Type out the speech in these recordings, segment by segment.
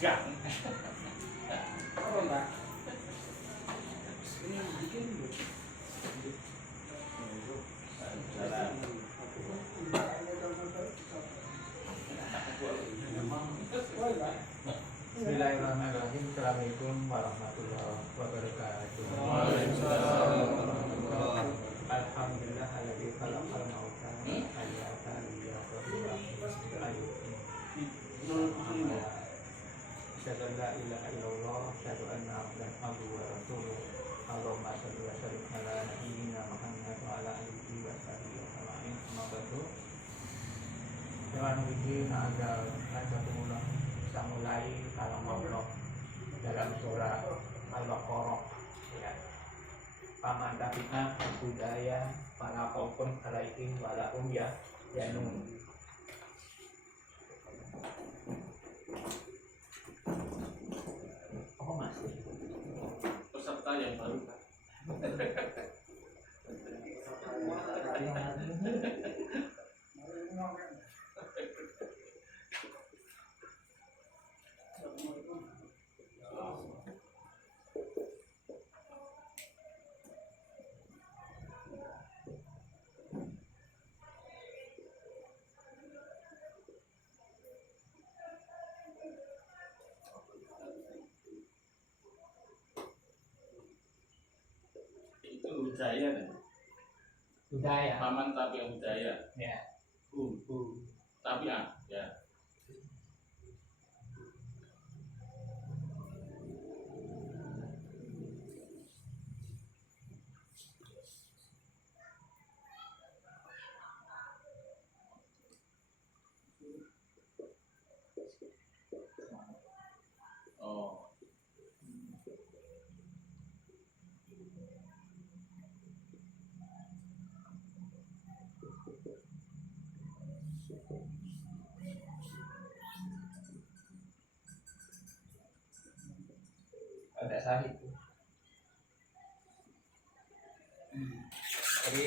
Gang. Apa Mbak? Ini bikin dulu. Bismillahirrahmanirrahim. Assalamualaikum warahmatullahi wabarakatuh. Waalaikumsalam warahmatullahi wabarakatuh. Alhamdulillah alladzi khalaqal mauta wal hayata liyabluwakum ayyukum asyhadu an la ilaha illallah asyhadu anna abdahu wa rasuluh. Allahumma shalli wa sallim ala nabiyyina Muhammad wa ala alihi wa sahbihi wa sallam. Amma ba'du. Dengan begini agar Rasulullah bisa mulai kalam Allah dalam surah Al-Baqarah, ya. Paman tabi'ah budaya para kaum alaihim walaum ya yanun. Oh masih Peserta yang baru. Itu budaya kan? budaya, Paman tapi yang budaya. ya. Tapi ya. Oh. Ada salah itu. Jadi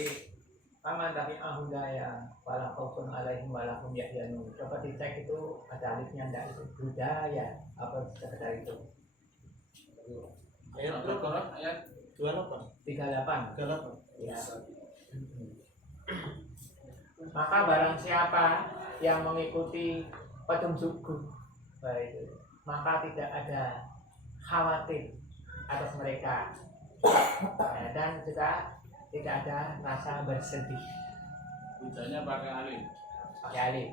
paman tabi'ah budaya wala khaufun alaihim wala hum yahzanun. Coba dicek itu ada alifnya enggak itu budaya apa sekedar itu. Ayat Al-Baqarah ayat 38. 38. Ya. Maka barang siapa yang mengikuti petunjukku, baik, maka tidak ada khawatir atas mereka, dan juga tidak ada rasa bersedih. budayanya pakai alif. Pakai alif.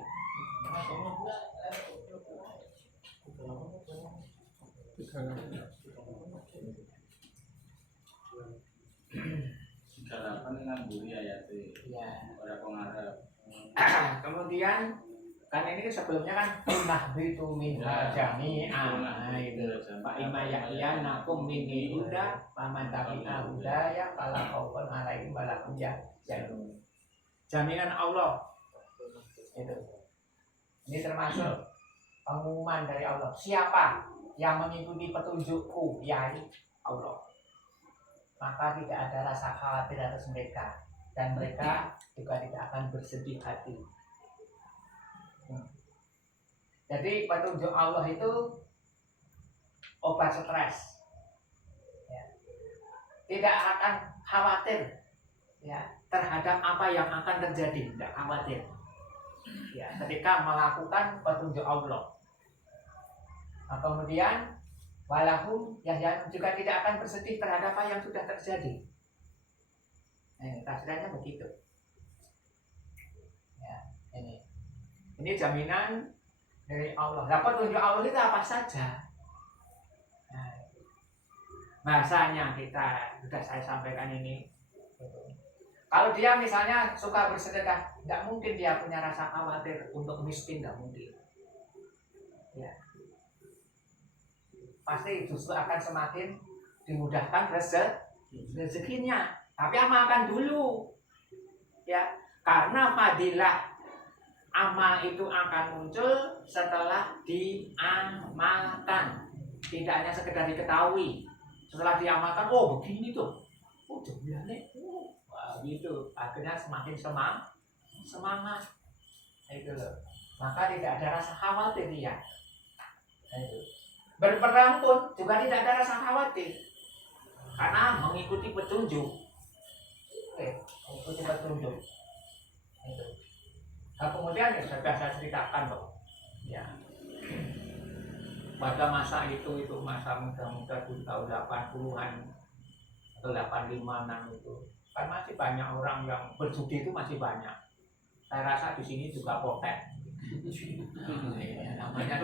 Garapan dengan buri ayatnya. Ya. Pada pengarap. Kemudian kan ini sebelumnya kan nahbitu minha jami'an. Nah itu Pak Ima Yahya nakum min huda paman tabi'a hudaya fala khaufun alaihim wala hum yahzanun. Jaminan Allah itu. Ini termasuk pengumuman dari Allah. Siapa yang mengikuti petunjukku, yakni Allah, maka tidak ada rasa khawatir atas mereka, dan mereka juga tidak akan bersedih hati. Jadi petunjuk Allah itu obat stres, ya. Tidak akan khawatir, ya, terhadap apa yang akan terjadi, tidak khawatir, ya, ketika melakukan petunjuk Allah. Nah, kemudian walahum ya juga tidak akan bersedih terhadap apa yang sudah terjadi. Tafsirannya begitu. Ya, ini jaminan dari Allah. Nah, petunjuk Allah itu apa saja? Nah, bahasanya kita sudah saya sampaikan ini. Kalau dia misalnya suka bersedekah, tidak mungkin dia punya rasa khawatir untuk miskin, tidak mungkin. Ya. Pasti justru akan semakin dimudahkan rezekinya. Tapi amalkan dulu, ya, karena fadilah amal itu akan muncul setelah diamalkan, tidak hanya sekedar diketahui. Setelah diamalkan, oh begini tuh, oh jumlahnya, gitu, akhirnya semakin semangat, itu loh. Maka tidak ada rasa khawatir dia. Itu. Berperang pun juga tidak ada rasa khawatir karena mengikuti petunjuk. Mengikuti petunjuk. Itu. Nah, kemudian ya sudah saya ceritakan loh. Ya. Pada masa itu masa muda-muda di tahun 80-an atau 85-an itu kan masih banyak orang yang berjudi, itu masih banyak. Saya rasa di sini juga potek. Namanya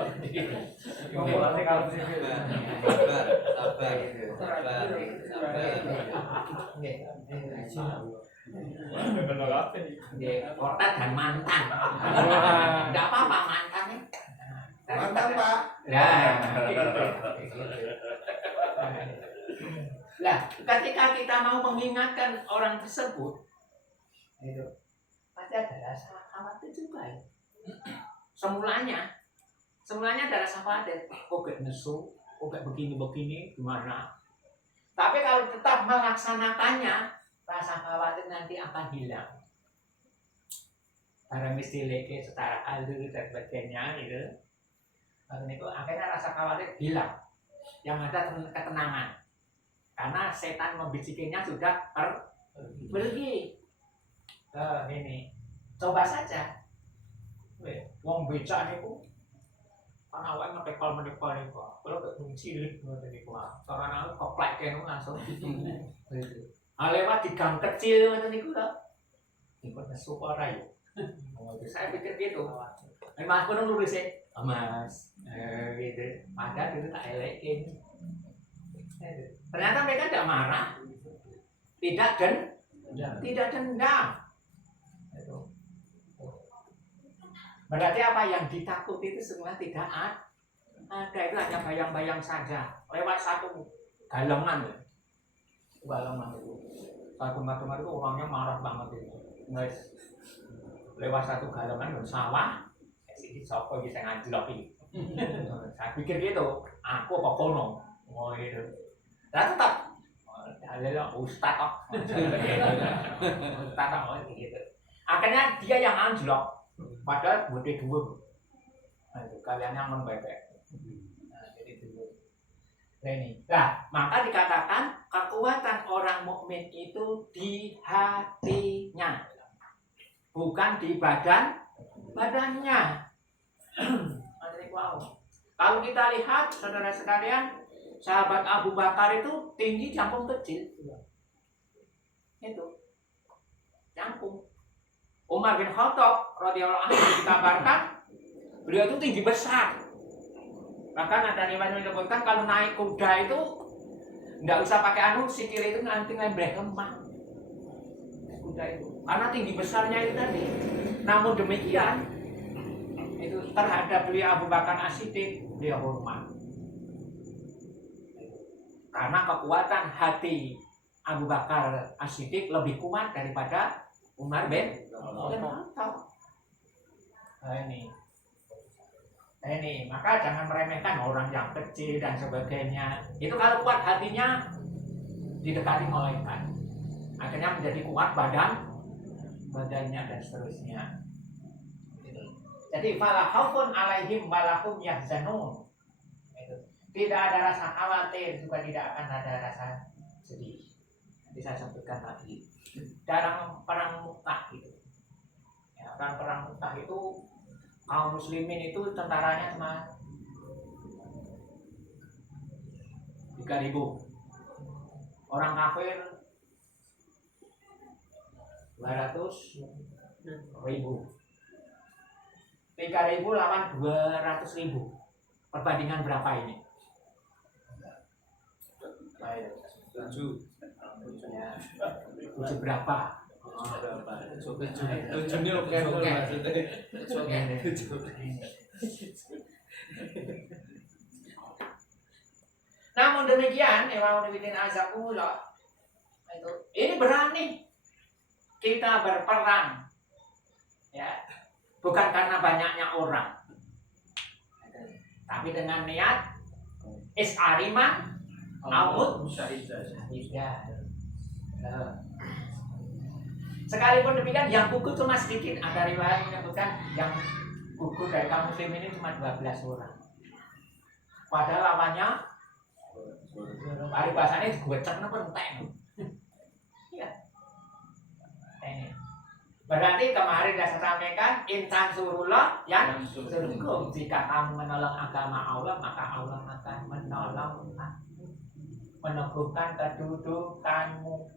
potek dan mantan. Enggak apa-apa mantannya. Mantap Pak. Ya. Lah, ketika kita mau mengingatkan orang tersebut, itu pasti ada rasa khawatir juga ya. Semulanya ada rasa khawatir, kok gak nesu, kok gak begini-begini, gimana. Tapi kalau tetap melaksanakannya, rasa khawatir nanti akan hilang. Barang mesti leke setara alur dan sebagainya gitu. Akhirnya rasa khawatir hilang. Yang ada ketenangan. Karena setan membisikinya sudah pergi. Ini coba saja. Wong becak niku kan awake ngepekol menepol niku. Kalau gak cilik ngoten niku. Carane keplek kene langsung. Lewat di gang kecil ngoten niku lho. Niku nesu ora yo. Saya pikir gitu. Mas kono lurus ya. Mas. Gitu. Padahal itu tak elekin. Ternyata mereka tidak marah, tidak dendam. Berarti apa yang ditakuti itu semua tidak ada. Itu hanya bayang-bayang saja. Lewat satu galengan itu. Satu teman-teman itu orangnya marah banget itu. Lewat satu galengan dan sawah. Sini sapa iki sing anjlok iki. Saya pikir gitu, aku apa kono. Oh itu. Lah tetap ada ustaz kok. Ustaz kok gitu. Akhirnya dia yang anjlok. Padahal bude dua. Nah, itu kalian yang membebek. Nah, jadi dua. Nah, ini. Nah, maka dikatakan kekuatan orang mukmin itu di hatinya. Bukan di badannya. Wow. Kalau kita lihat saudara sekalian, sahabat Abu Bakar itu tinggi jangkung kecil. Itu jangkung. Umar bin Khattab radhiyallahu anhu dikabarkan beliau itu tinggi besar. Bahkan ada riwayat menyebutkan kalau naik kuda itu enggak usah pakai sikil itu nanti ngembreh lemah. Kuda itu karena tinggi besarnya itu tadi. Namun demikian itu terhadap beliau Abu Bakar As-Siddiq beliau hormat. Karena kekuatan hati Abu Bakar As-Siddiq lebih kuat daripada Umar bin Khattab. Ini maka jangan meremehkan orang yang kecil dan sebagainya. Itu kalau kuat hatinya didekati malaikat. Akhirnya menjadi kuat badannya dan seterusnya. Jadi fala khaufun alaihim walahum yahzanun. Tidak ada rasa khawatir, juga tidak akan ada rasa sedih. Nanti saya sebutkan tadi. Dalam perang Mu'tah itu. Ya, perang Mu'tah itu kaum muslimin itu tentaranya cuma 3.000. Orang kafir 200.000. 3.000 lawan 200.000. Perbandingan berapa ini? 7 berapa? 7 ini oke maksudnya. Namun demikian, ini berani kita berperang, ya, bukan karena banyaknya orang, tapi dengan niat is'ariman awud syahidah. Sekalipun demikian, yang gugur cuma sedikit. Ada riwayat menyebutkan yang gugur dari kaum muslim ini cuma 12 orang. Padahal lawannya bahasanya digocek napa entek. Iya. Berarti kemarin saya sampaikan insan surullah yang surkum. Jika kamu menolong agama Allah, maka Allah akan menolong meneguhkan kedudukanmu.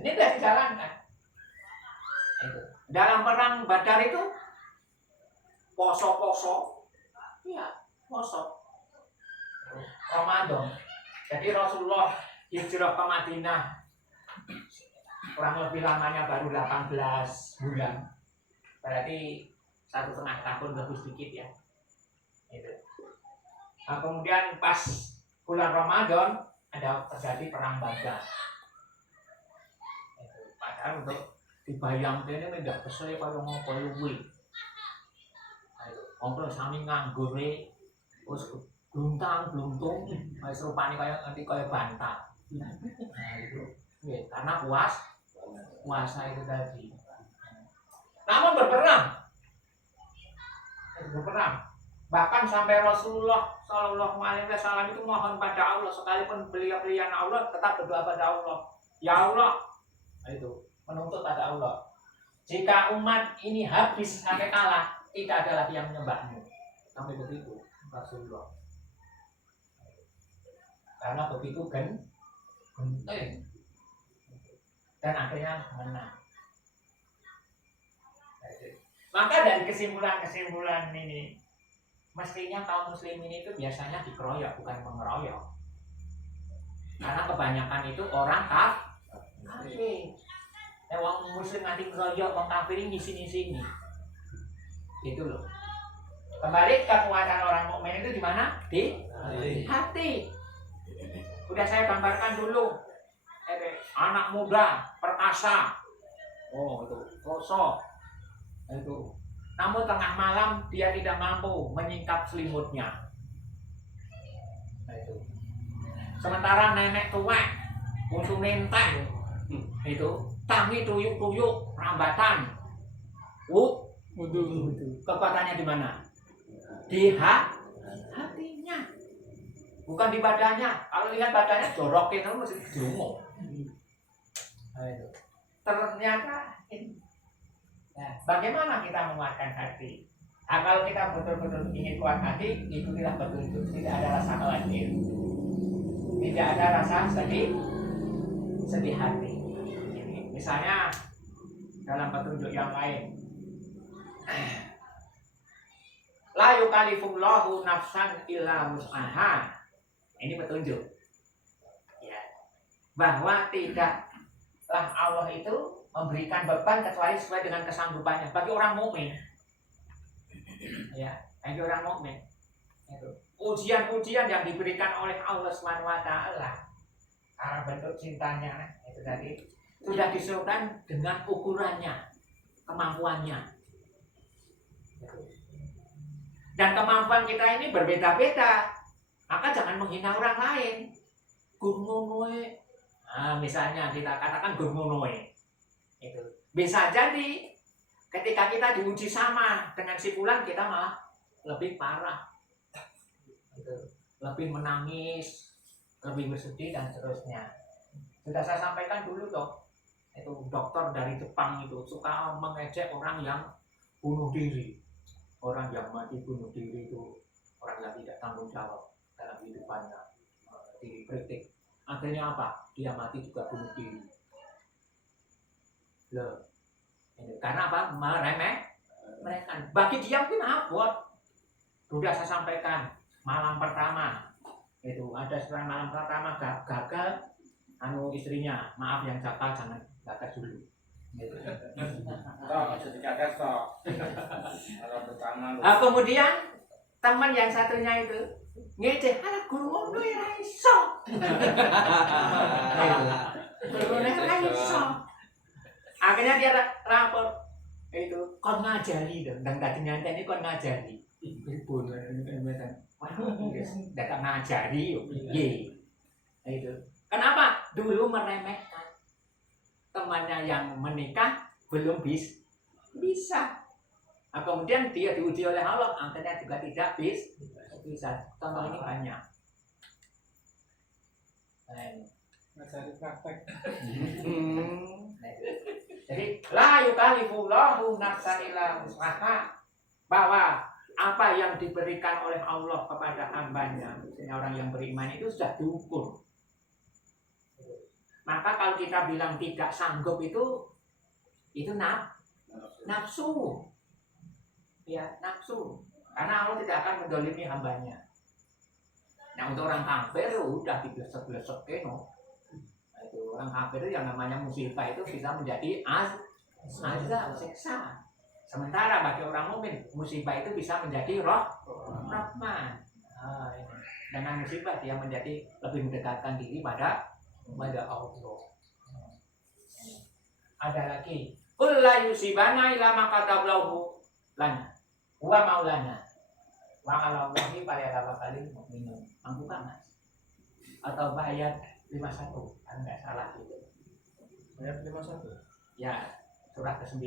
Ini sudah dijalankan. Dalam perang Badar itu poso-poso, iya poso Ramadan. Jadi Rasulullah hijrah ke Madinah kurang lebih lamanya baru 18 bulan, berarti 1,5 tahun lebih sedikit ya. Itu. Nah, kemudian pas bulan Ramadan ada terjadi perang Badar. Padahal untuk dibayangkan ini tidak kesel kalau ngopo luwi. Ngopo sami nganggur terus gluntung, wis rupane kaya bantal. Nah, itu. Karena puasa itu tadi. Namun berperang, bahkan sampai Rasulullah Shallallahu Alaihi Wasallam itu mohon pada Allah, sekalipun beliau-beliau Allah tetap berdoa pada Allah. Ya Allah, itu menuntut pada Allah. Jika umat ini habis sampai kalah, tidak ada lagi yang menyembahmu. Sampai begitu Rasulullah. Karena begitu genting. Dan akhirnya menang. Maka dari kesimpulan ini, mestinya kaum muslimin itu biasanya dikeroyok, bukan mengeroyok. Karena kebanyakan itu orang kafir. Orang muslim nanti keroyok, orang kafir ini sini. Itu loh. Kembali kekuatan orang mukmin itu di mana? Di hati. Udah saya gambarkan dulu. Anak muda perkasa, itu kosong, itu. Namun tengah malam dia tidak mampu menyingkap selimutnya, itu. Sementara nenek tua, musuh nenteng, itu, tangi tuyuk rambatan, kekuatannya di mana? Di hatinya, bukan di badannya. Kalau lihat badannya jorok itu mesti jumuk. Ternyata nah, bagaimana kita menguatkan hati? Nah, kalau kita betul-betul ingin kuat hati, ikutilah petunjuk. Tidak ada rasa khawatir, tidak ada rasa sedih hati. Misalnya dalam petunjuk yang lain, la yukallifullahu nafsan illa wus'aha. Ini petunjuk ya, bahwa tidaklah Allah itu memberikan beban kecuali sesuai dengan kesanggupannya bagi orang mukmin. Ya, bagi orang mukmin. Itu ujian-ujian yang diberikan oleh Allah SWT karena bentuk cintanya itu tadi sudah disesuaikan dengan ukurannya, kemampuannya. Dan kemampuan kita ini berbeda-beda. Maka jangan menghina orang lain. Gurmonoe. Nah, misalnya kita katakan gurmonoe. Itu bisa jadi ketika kita diuji sama dengan si fulan, kita malah lebih parah. Itu lebih menangis, lebih bersedih dan seterusnya. Sudah saya sampaikan dulu toh. Itu dokter dari Jepang itu suka mengejek orang yang bunuh diri. Orang yang mati bunuh diri itu orang yang tidak tanggung jawab dalam kehidupannya, dikritik. Akhirnya apa? Dia mati juga bunuh diri. Loh, karena apa? Mereka. Bagi dia mungkin abot. Sudah saya sampaikan malam pertama itu ada seorang malam pertama gagal, istrinya maaf yang jaga jangan gagal dulu. Gitu. Jadi gagal toh. Kalau pertama. Kemudian teman yang satunya itu ngeceh, ala guru ngono ya iso. Guru ora iso. Akhirnya dia lapor itu kon ngajari dong, dan tadinya ini kon ngajari. Ibu kan datang ngajari yo piye. Itu. Kenapa? Dulu meremehkan temannya yang menikah belum bisa. Nah, kemudian dia diuji oleh Allah, akhirnya juga tidak bisa. Contoh ini banyak. Ngajari praktek. Jadi la yukallifullahu nafsan illa wus'aha, bahwa apa yang diberikan oleh Allah kepada hambanya, misalnya orang yang beriman itu sudah diukur. Maka kalau kita bilang tidak sanggup itu nafsu. Ya, nafsu. Karena Allah tidak akan mendolimi hambanya. Nah, untuk orang kafir udah diblesek-blesek keno. Itu orang kafir yang namanya musibah itu bisa menjadi azab, siksa. Sementara bagi orang mukmin musibah itu bisa menjadi rahmat. Dengan musibah dia menjadi lebih mendekatkan diri pada Allah. Ada lagi, qul la yusibana illa ma kataballahu lana wa maulana wa 'ala Allahi falyatawakkalul mu'minun. Mampu kan, Mas? Atau ayat 51, kan enggak salah itu. Ayat 51. Ya, surat ke-9.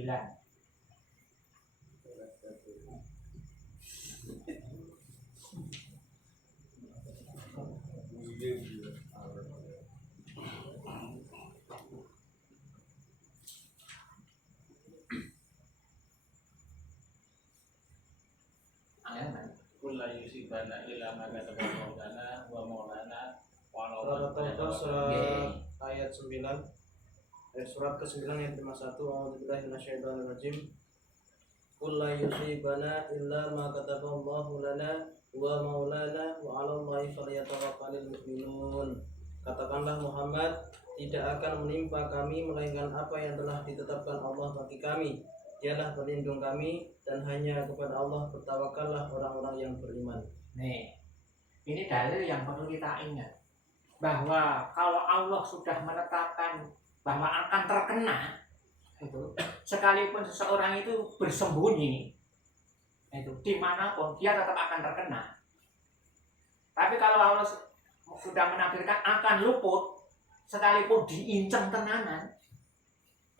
Qul la yusibana illa ma kataballahu lana wa maulana wa 'ala Surat Allahi Taubah falyatawakkalul surat ayat 9. Surat ke-9 ayat 51. A'udzubillahi minasyaitonirrajim. Qul la yusibana illa ma kataballahu lana wa maulana wa 'ala Allahi falyatawakkalul mu'minun. Katakanlah Muhammad, tidak akan menimpa kami melainkan apa yang telah ditetapkan Allah bagi kami. Dialah pelindung kami dan hanya kepada Allah bertawakallah orang-orang yang beriman. Nih, ini dalil yang perlu kita ingat, bahwa kalau Allah sudah menetapkan bahwa akan terkena itu, sekalipun seseorang itu bersembunyi itu dimanapun dia tetap akan terkena. Tapi kalau Allah sudah menakdirkan akan luput, sekalipun diinceng tenanan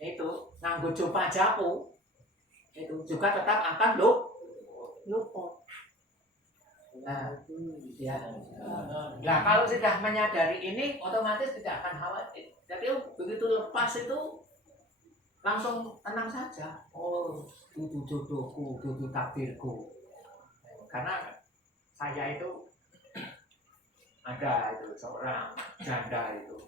itu nganggo coba japu itu juga tetap akan luput. Nah, ya. Nah, kalau sudah menyadari ini, otomatis tidak akan khawatir. Jadi begitu lepas itu langsung tenang saja. Oh, itu jodohku, itu takdirku. Karena saya itu ada itu seorang janda itu.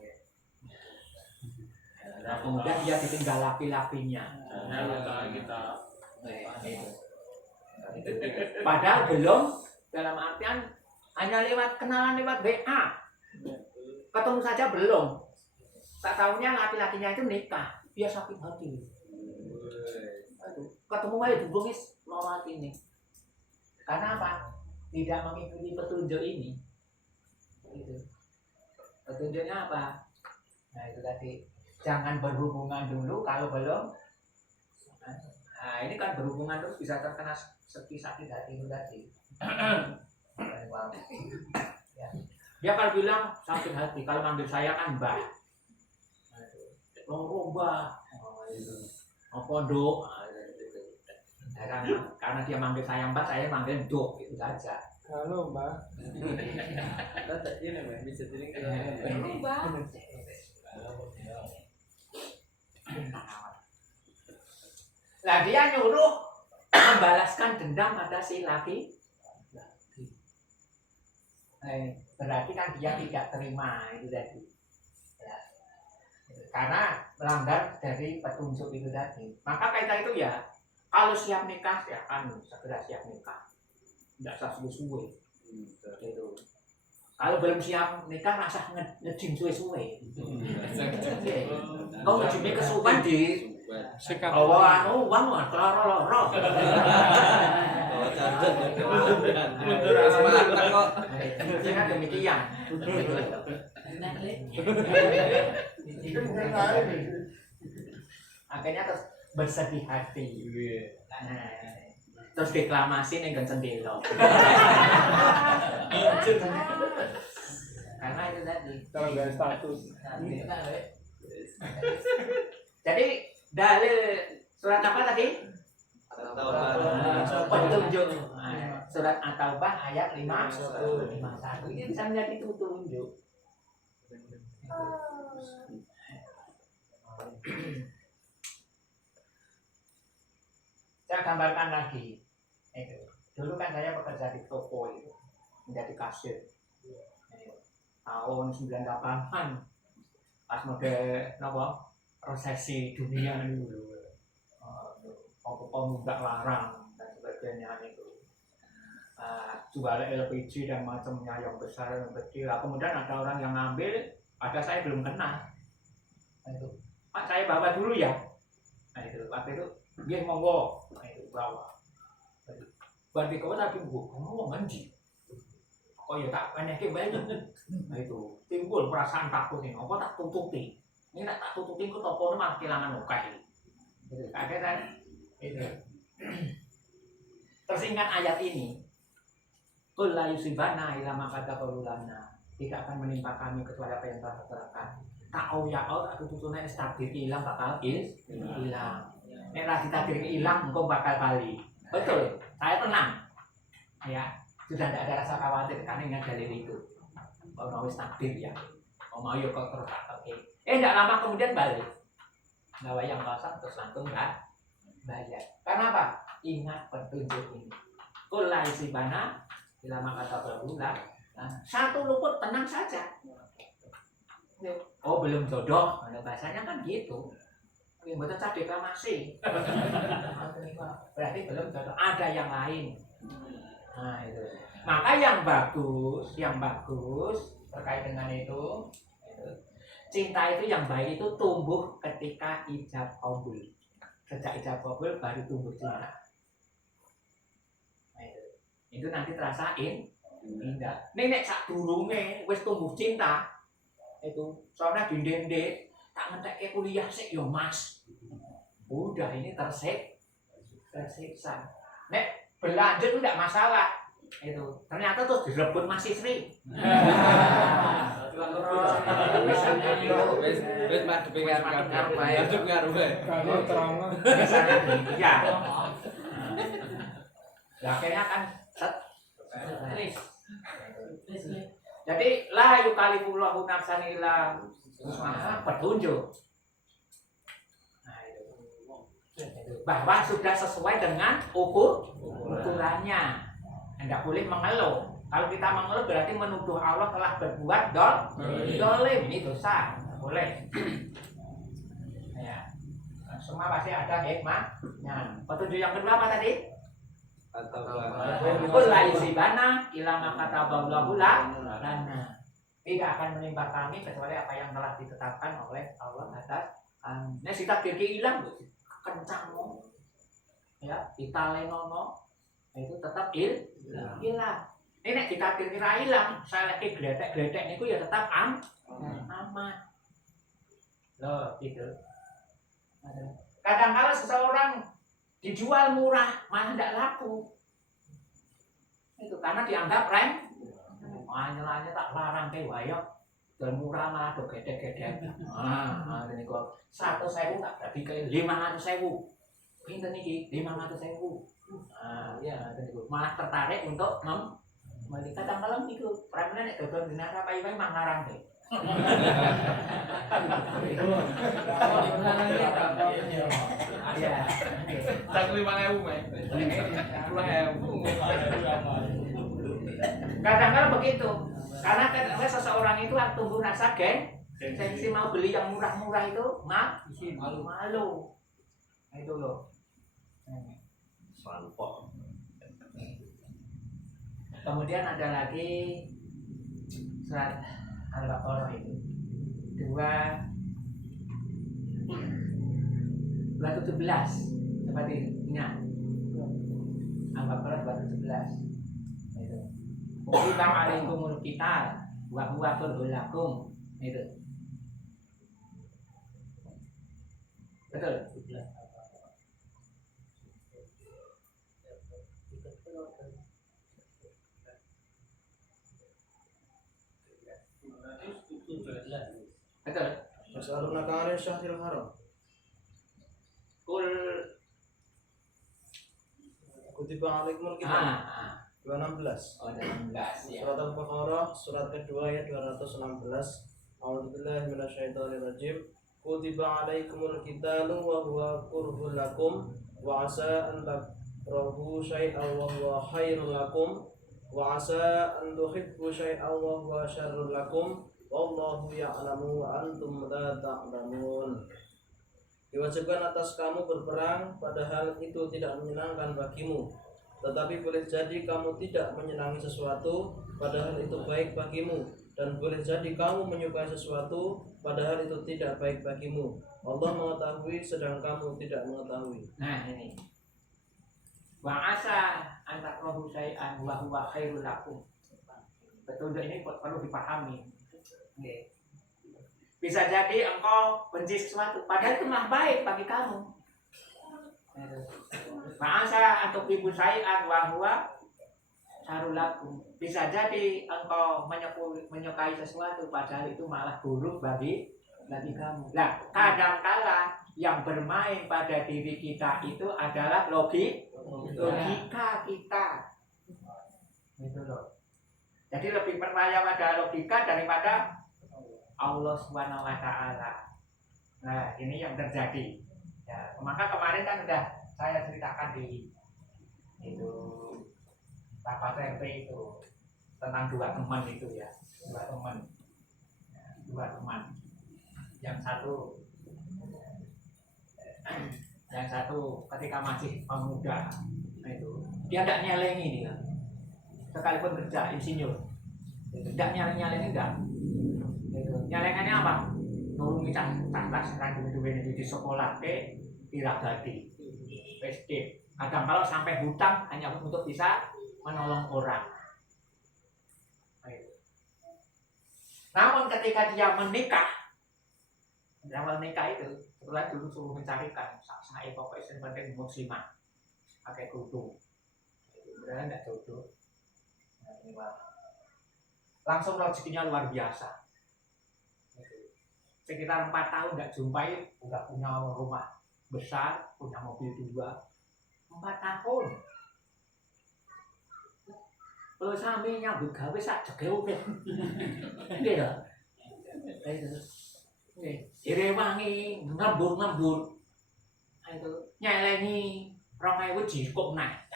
Nah, kemudian dia ditinggal laki-lakinya. Nah, kita Padahal belum, dalam artian hanya lewat kenalan lewat WA, ketemu saja belum. Tak tahunya laki-lakinya itu nikah, dia sakit hati. Ketemu aja dibungis lewat ini. Karena apa? Tidak mengikuti petunjuk ini. Itu. Petunjuknya apa? Nah itu tadi, jangan berhubungan dulu kalau belum. Nah ini kan berhubungan terus bisa terkena sakit hati itu tadi. Ya. Dia kalau bilang sakit hati, kalau manggil saya kan mbah. Oh mbah, apa dok? Karena dia manggil saya mbah, saya manggil dok, itu saja. Halo Mbak. Ini bisa jadi Mbah. Nah dia nyuruh membalaskan dendam pada si laki. Berarti kan dia tidak terima itu tadi. Ya. Karena melanggar dari petunjuk itu tadi. Maka kita itu ya, kalau siap nikah ya kan segera siap nikah. Tidak usah suwe-suwe. Gitu. Kalau belum siap nikah rasa ngejim suwe-suwe. Kau ngejimnya kesuwen di Sikat. uang loro-loro. mundur semangat kok. Jangan demikian. Akhirnya terus bersedih hati. Nah, terus deklamasi ning nggon cendela. Karena itu tadi. Kalau nggak status. Jadi dalil surat apa tadi? Petunjuk. Surat At-Taubah ayat 51. Ini bisa menjadi petunjuk. Saya gambarkan lagi. Itu. Dulu kan saya bekerja di toko itu, menjadi kasir. Tahun 98-an, pas mode resesi dunia dulu. Pom nggak larang dan sebagainya itu. Jual LPG dan macamnya yang besar yang kecil. Kemudian ada orang yang ngambil, ada saya belum kenal. Itu. Pak saya bawa dulu ya. Nah itu waktu itu dia monggo, nah itu bawa. Berarti kau tadi kamu mau nganji. Oh ya tak banyak banyak. Nah itu timbul perasaan takut ini. Apa tak tutupi? Ini tak tutupi ke toko malah kehilangan ukai. Gitu. Kaget kan? Itu. Teringat ayat ini. Qul la yusibana illa ma katabahu lana. Tidak akan menimpa kami kecuali apa yang telah terterakan. Tak ya tak tutune takdir hilang bakal hilang. Nek ra ditakdir hilang engko bakal bali. Betul. Saya tenang. Ya, sudah tidak ada rasa khawatir karena ingat dalil itu. Kalau wis takdir ya. Mau yo kok terus oke. Tidak lama kemudian balik. Bawa yang kosong terus langsung enggak bayar. Karena apa? Ingat petunjuk ini. Qul la yusibana illa ma katabahu lana. Satu luput tenang saja. Oh belum jodoh, ada bahasanya kan gitu. Yang betul saya deklamasi. Berarti belum jodoh. Ada yang lain. Nah itu. Maka yang bagus terkait dengan itu, cinta itu yang baik itu tumbuh ketika ijab qabul. Sejak ijab qabul baru tumbuh cinta. Nah itu nanti terasain indah. Nek sak durunge wis tumbuh cinta. Itu soalnya dindende tak ngetek kuliah sik yo Mas. Udah ini tersiksa. Nek berlanjut itu enggak masalah. Itu ternyata tuh direbut Mas Isri. Wes madhep karo bae. Madhep karo bae. Kalau terang Ya. Lah akhirnya kan terus. Jadi la yukallifullahu nafsan illa wus'aha petunjuk. Nah, itu. Bahwa sudah sesuai dengan ukurannya. Tidak boleh mengeluh. Kalau kita mengeluh berarti menuduh Allah telah berbuat dolim. Ini dosa. Boleh. Ya. Semua pasti ada hikmahnya. Petunjuk yang kedua apa tadi? Qul la yusibana illa ma kataballahu lana. Tidak akan menimpa kami kecuali apa yang telah ditetapkan oleh Allah atas kami. Nek kita kiri hilang kencang ya, ditalenono itu tetap hilang. Nek kita kiri hilang, saya lagi gledek niku ya tetap aman. Loh, gitu. Kadang-kala seseorang dijual murah malah tidak laku. Itu karena dianggap nyelanya tak larang ke wayo dan murah malah do gede-gede. Ini kok 100.000 tak jadi ke 500.000. Pinten iki 500.000. Ya malah tertarik untuk membeli. Kadang-kadang itu pramene nek dodol dina apa-apa mang larang deh. Ya. Tak 5.000, Mas. 10.000. Kadang-kadang begitu. Karena kadang-kadang seseorang itu tumbuh rasa gengsi mau beli yang murah-murah itu malu. Itu loh. Sampok. Kemudian ada lagi surat Al-Baqarah itu 2:17 seperti ingat Al-Baqarah 2:17 itu Kutiba alaikumul qital wa huwa kurhul lakum itu betul. Betul. Masalahnya kalian syahril haram. Kul Kutiba alaikumul qital. 216. Oh, 16 ya. Surat Al-Baqarah surat kedua ayat 216. A'udzubillahi minasyaitonirrajim. Kutiba alaikumul qitalu wa huwa kurhul lakum wa asa an takrahu syai'an wa huwa khairul lakum wa asa an tuhibbu syai'an wa huwa syarrul lakum wallahu ya'lamu wa antum la ta'lamun. Diwajibkan atas kamu berperang padahal itu tidak menyenangkan bagimu, tetapi boleh jadi kamu tidak menyenangi sesuatu padahal itu baik bagimu, dan boleh jadi kamu menyukai sesuatu padahal itu tidak baik bagimu. Allah mengetahui sedang kamu tidak mengetahui. Nah ini wa asa an takrahu syai'an wa huwa khairul lakum. Petunjuk ini perlu dipahami. Oke. Bisa jadi engkau benci sesuatu padahal itu malah baik bagi kamu. Ma'asa atau ibu syai'an wa huwa syarrul lakum. Bisa jadi engkau menyukai sesuatu padahal itu malah buruk bagi kamu. Nah, kadangkala yang bermain pada diri kita itu adalah logika kita. Gitu loh. Jadi lebih percaya pada logika daripada Allah Subhanahu wa taala. Nah, ini yang terjadi. Ya, maka kemarin kan sudah saya ceritakan di itu rapat RT itu tentang dua teman itu ya. Dua teman. Yang satu ketika masih pemuda itu dia tidak nyelengi dia. Sekalipun kerja insinyur. Tidak nyelengi enggak. Nyalengannya apa? Nulungi tas randu-randu di sekolah diragati SD. Kadang kalau sampai hutang hanya untuk bisa menolong orang. Namun ketika dia menikah itu setelah dulu suruh mencarikan saya pokoknya yang penting muslimah pakai kerudung. Benar enggak jodoh? Langsung rezekinya luar biasa. Sekitar 4 tahun nggak jumpai, udah punya rumah besar, punya mobil 2. 4 tahun. Kalau sampai nyambut gawe sak jegeu. Gitu. Direwangi ngembur-ngembur. Itu nyelengi 2000 cukup naik.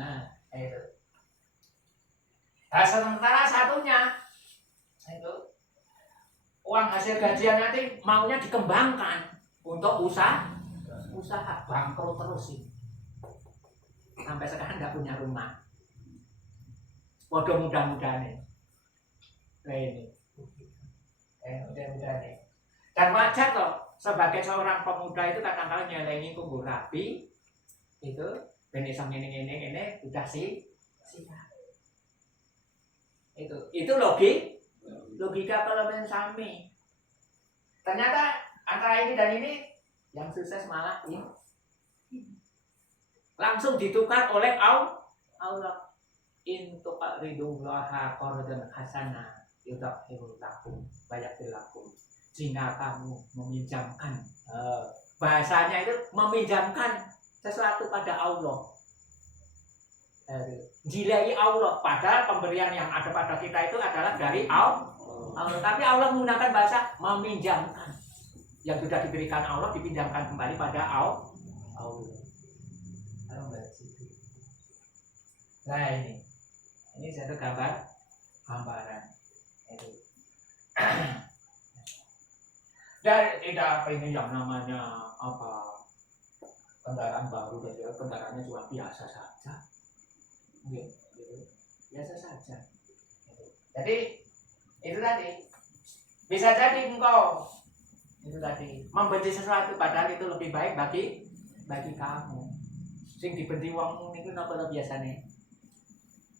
Nah, itu. Nah, sementara satunya itu uang hasil gajian nanti maunya dikembangkan untuk usaha bangkrut terus sih. Sampai sekarang nggak punya rumah. Waduh mudah-mudahan ini. Mudah-mudahan. Dan wajar loh sebagai seorang pemuda itu kadang-kadang nyelengi kubu rapi itu benisang ini udah sih. Itu logika kalau mensami. Ternyata antara ini dan ini yang sukses malah ini langsung ditukar oleh Allah. Intu qaridullaha qardan hasana yudhaqirul lakum bayatil lakum. Jika kamu meminjamkan bahasanya itu meminjamkan sesuatu pada Allah. Jilai Allah, padahal pemberian yang ada pada kita itu adalah dari Allah. Tapi Allah menggunakan bahasa meminjamkan. Yang sudah diberikan Allah dipinjamkan kembali pada Allah. Nah ini satu gambaran. Dan tidak apa ini yang namanya apa kendaraan baru dan kendaraannya cuma biasa saja. Biasa saja. Jadi itu tadi bisa jadi engkau itu tadi membenci sesuatu padahal itu lebih baik bagi kamu. Sing dibenci wong niku napa biasane?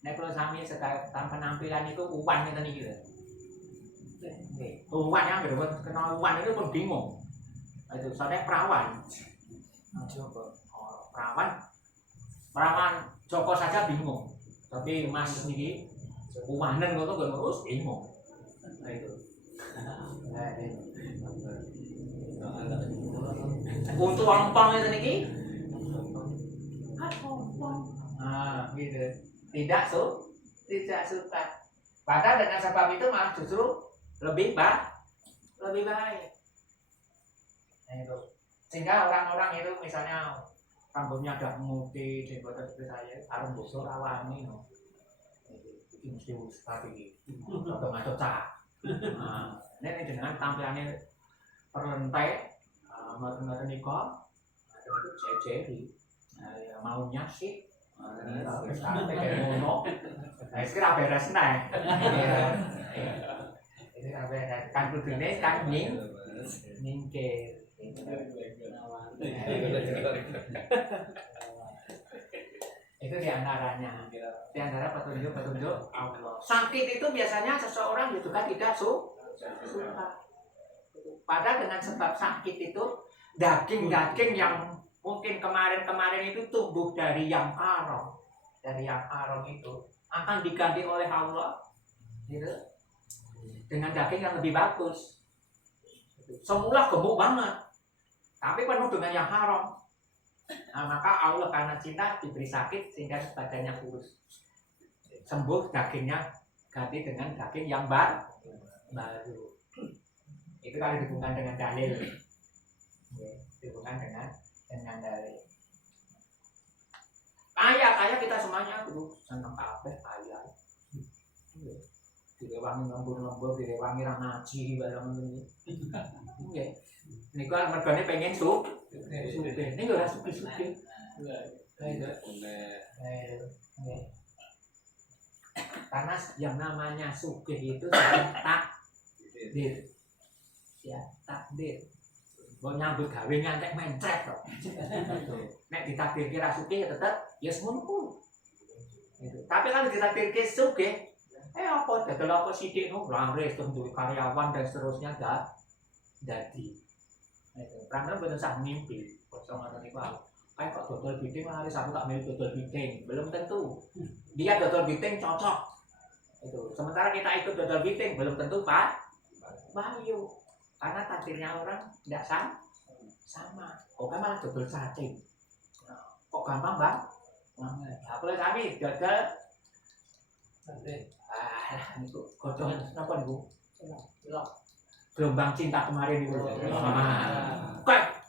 Nek kalau sami sekarang penampilan itu uwan ngeten iki lho. Nggih. Uwan yang kenal uwan itu pun bingung. Itu soalnya perawan. Coba perawan Joko saja bingung, tapi Mas niki uwanen ngono kok terus bingung. Nah itu. Untuk ompong itu niki. Ompong. Ah, gitu. tidak suka. Padahal dengan sebab itu malah justru lebih baik. Nah, itu. Sehingga orang-orang itu misalnya rambutnya ada putih, jenggotnya seperti saya, harus bosok rawani, no. Ini mesti tapi atau ngaco cak. Nah, ini dengan tampilannya perlentai, ngoten-ngoten niko, itu ceceri, maunya sih, sekarang kayak mono, kira beres nih. Ini beres, kan kudune kan nyingkir. Itu diantaranya. Di antara petunjuk Allah. Sakit itu biasanya seseorang juga tidak suka. Padahal dengan sebab sakit itu daging-daging yang mungkin kemarin-kemarin itu tumbuh dari yang haram, itu akan diganti oleh Allah, gitu, dengan daging yang lebih bagus. Semula gemuk banget, tapi penuh dengan yang haram. Nah, maka Allah karena cinta diberi sakit sehingga badannya kurus. Sembuh dagingnya ganti dengan daging yang baru. Itu kalau dihubungkan dengan dalil. Dihubungkan dengan dalil. Kaya kita semuanya dulu senang kabeh kaya. Direwangi lembur-lembur, direwangi ra ngaji barang ngene. Nggih. Niku mergane pengen sugih. Ini ora sugih-sugih. Karena yang namanya sugih itu takdir. Ya, takdir. Mbok nyambut gawe ngantek mencret kok. Nek ditakdirke ra sugih tetep ya semono kuwi. Gitu. Tapi kalau ditakdirke sugih, apa dadal apa sithik no laris duwe karyawan dan seterusnya jadi. Karena bener sah mimpi, kosong atau niku. Kayak kok dodol biting laris aku tak milih dodol biting, belum tentu. Dia dodol biting cocok. Itu. Sementara kita ikut dodol biting belum tentu Bayu. Karena takdirnya orang tidak sama. Kok malah dodol cacing. Kok gampang, Bang? Apa kami dodol niku godhong napa niku? Gelombang cinta kemarin itu. Kayak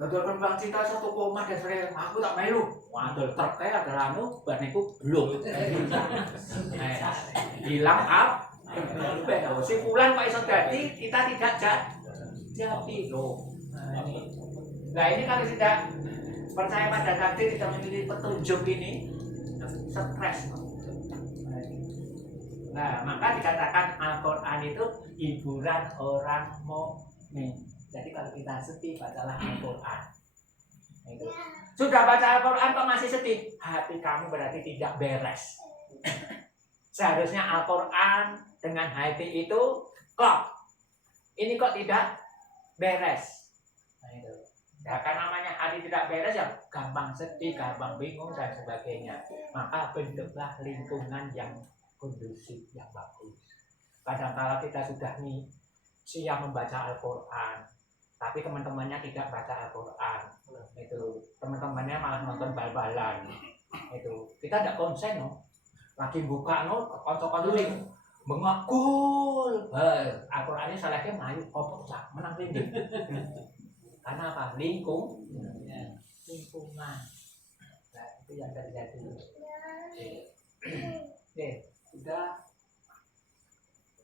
dodol gelombang cinta 1 koma dan sering aku tak melu. Waduh terkait adalah bar niku belum. Hilang si Fulan kok iso dadi kita tidak jadi loh. Nah ini kalau tidak percaya pada takdir, tidak memiliki petunjuk ini stres. Nah, maka dikatakan Al-Quran itu hiburan orang mukmin. Jadi kalau kita sedih, bacalah Al-Quran. Itu. Sudah baca Al-Quran kok masih sedih, hati kamu berarti tidak beres. Seharusnya Al-Quran dengan hati itu klop. Ini kok tidak beres. Nah, itu. Ya, kan namanya hati tidak beres ya gampang sedih, gampang bingung dan sebagainya. Maka bentuklah lingkungan yang kondusif, yang bagus. Kadang-kala kita sudah siap membaca Al-Quran, tapi teman-temannya tidak baca Al-Quran. Itu teman-temannya malah nonton bal-balan. Itu kita tidak konsen, no. Lagi buka no, konco-konco link mengakul. Al-Quran ini salahnya mayu kotor cak menang tinggi. Karena apa? Lingkungan. Nah, itu yang terjadi. Sudah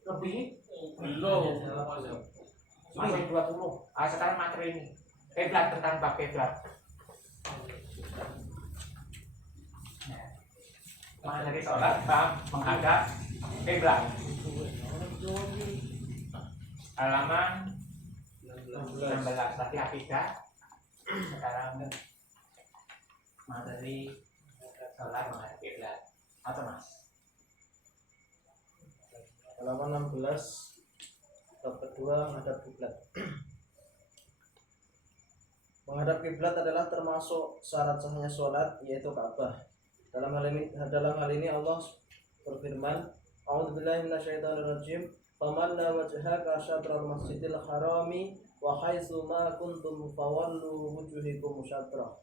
lebih belum masih 20. Sekarang materi ini kiblat, tentang bab kiblat. Materi sholat bab menghadap kiblat. Halaman 16 tadi akidah. Sekarang materi sholat menghadap kiblat. Atau Mas? Halaman 16 bab kedua menghadap kiblat. Menghadap kiblat adalah termasuk syarat sahnya sholat, yaitu Ka'bah. Dalam hal ini Allah berfirman, A'udzubillahi minasyaitonirrajim. Faman la wajhaka syatral masjidil harami wa haitsu ma kuntum fawallu wujuhikum syatrah.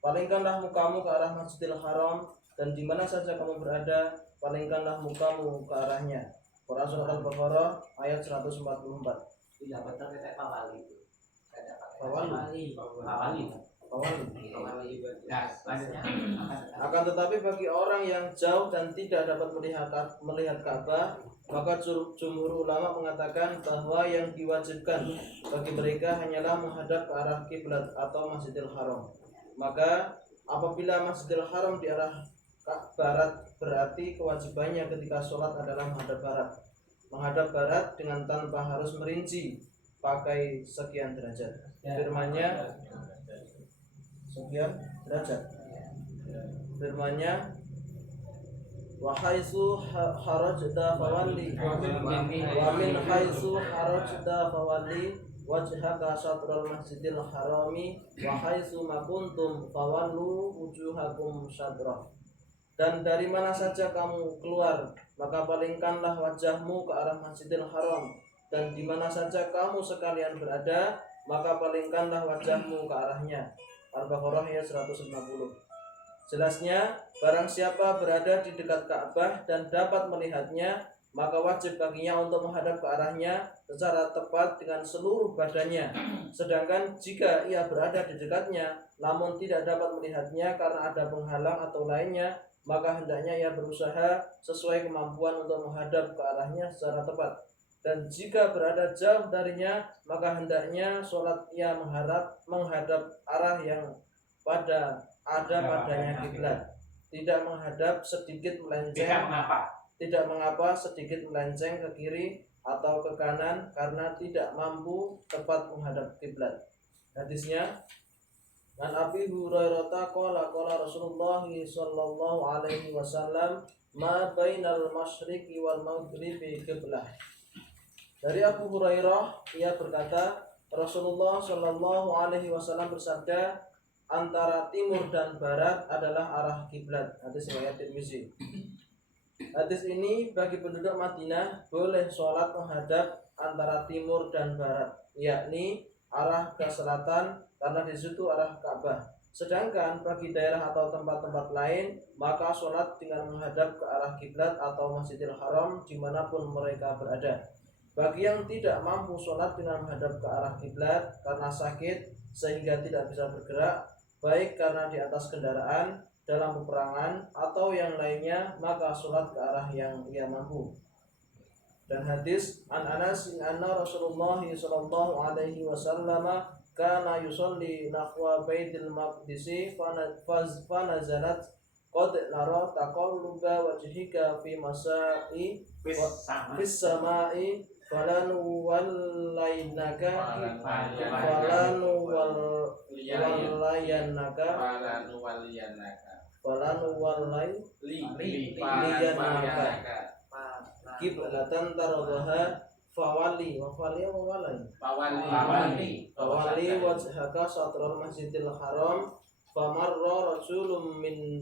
Palingkanlah mukamu ke arah Masjidil Haram dan di mana saja kamu berada, palingkanlah mukamu ke arahnya. Quran Surat Al-Baqarah ayat 144. Tidak betul kita pawali itu. Pawali. Pawali. Pawali. Nah, selanjutnya Akan tetapi bagi orang yang jauh dan tidak dapat melihat Ka'bah, maka jumhur ulama mengatakan bahwa yang diwajibkan bagi mereka hanyalah menghadap ke arah kiblat atau Masjidil Haram. Maka apabila Masjidil Haram di arah barat, berarti kewajibannya ketika sholat adalah menghadap barat. Menghadap barat dengan tanpa harus merinci pakai sekian derajat. Firman-Nya sekian derajat. Firman-Nya wa haitsu harajta fawalli wa min haitsu harajta fawalli wajhaka syatral masjidil harami wa haitsu ma kuntum fawallu wujuhakum syatrah. Dan dari mana saja kamu keluar, maka palingkanlah wajahmu ke arah Masjidil Haram, dan di mana saja kamu sekalian berada, maka palingkanlah wajahmu ke arahnya. Al-Baqarah ayat 150. Jelasnya, barang siapa berada di dekat Ka'bah dan dapat melihatnya, maka wajib baginya untuk menghadap ke arahnya secara tepat dengan seluruh badannya. Sedangkan jika ia berada di dekatnya namun tidak dapat melihatnya karena ada penghalang atau lainnya, maka hendaknya ia berusaha sesuai kemampuan untuk menghadap ke arahnya secara tepat. Dan jika berada jauh darinya, maka hendaknya sholat ia menghadap arah yang ada padanya kiblat, tidak menghadap sedikit melenceng, tidak mengapa sedikit melenceng ke kiri atau ke kanan karena tidak mampu tepat menghadap kiblat. Hadisnya, an Abi Hurairah qala Rasulullah sallallahu alaihi wasallam ma bainal masyriqi wal maghribi qiblah. Dari Abu Hurairah, ia berkata, Rasulullah sallallahu alaihi wasallam bersabda, antara timur dan barat adalah arah kiblat. Hadis riwayat Tirmizi. Hadis ini bagi penduduk Madinah boleh sholat menghadap antara timur dan barat, yakni arah ke selatan karena di situ arah Ka'bah. Sedangkan bagi daerah atau tempat-tempat lain, maka sholat dengan menghadap ke arah kiblat atau Masjidil Haram dimanapun mereka berada. Bagi yang tidak mampu sholat dengan menghadap ke arah kiblat karena sakit sehingga tidak bisa bergerak, baik karena di atas kendaraan, dalam peperangan atau yang lainnya, maka sholat ke arah yang ia mampu. Dan hadis an Anas anna Rasulullah sallallahu alaihi wasallam kana yusalli nahwa Baitul Maqdis fanazalat qad nara taqalluba wajhika fi masai fis samai falan wallaynaka kiblatan taradaha fawali wajhaka syatral masjidil haram famarra rajulun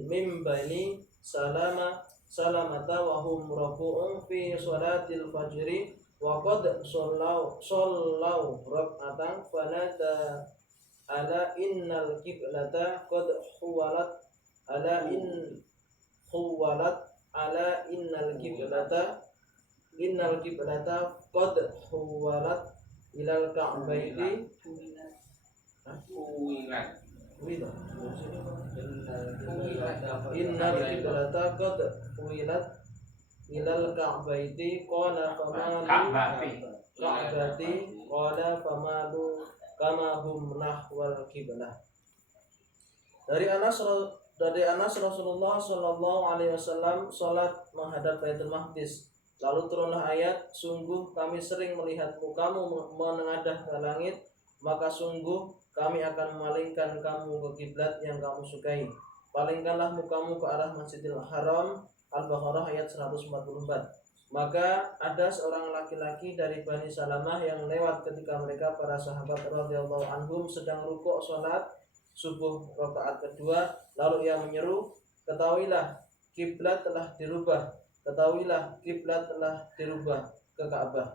min bani salamata wa hum raku'un fi sholatil fajri wa qad sallau rak'atan fanada ala innal kiblata qad huwalat ala innal qad huwalat ilal ka'baini innal kiblata qad huwilat ilal ka'baiti qala famalu kama hum nahwal kiblah. Dari Anas Rasulullah sallallahu alaihi wasallam salat menghadap Baitul Maqdis. Lalu turunlah ayat, sungguh kami sering melihat mukamu menengadah ke langit, maka sungguh kami akan memalingkan kamu ke kiblat yang kamu sukai. Palingkanlah mukamu ke arah Masjidil Haram. Al-Baqarah ayat 144. Maka ada seorang laki-laki dari Bani Salamah yang lewat ketika mereka para sahabat radhiyallahu anhum sedang rukuk salat subuh rakaat kedua, lalu ia menyeru, ketahuilah kiblat telah dirubah ke Ka'bah.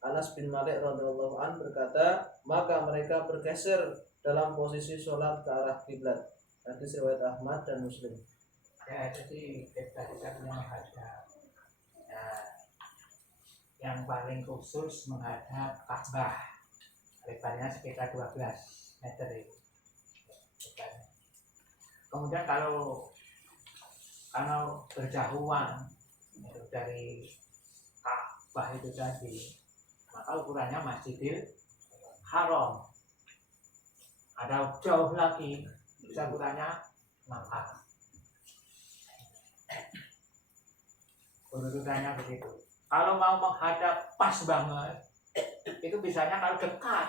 Anas bin Malik radhiyallahu an berkata, maka mereka bergeser dalam posisi sholat ke arah kiblat. Hadis riwayat Ahmad dan Muslim. Ya, jadi kita menghadap. Nah, yang paling khusus menghadap Ka'bah. Lebarnya sekitar 12 meter itu. Lebarnya. Kemudian kalau berjauhan itu dari Ka'bah itu tadi, maka ukurannya Masjidil Haram. Ada jauh lagi, bisa ukurannya Makkah. Urutannya begitu. Kalau mau menghadap pas banget, itu bisanya kalau dekat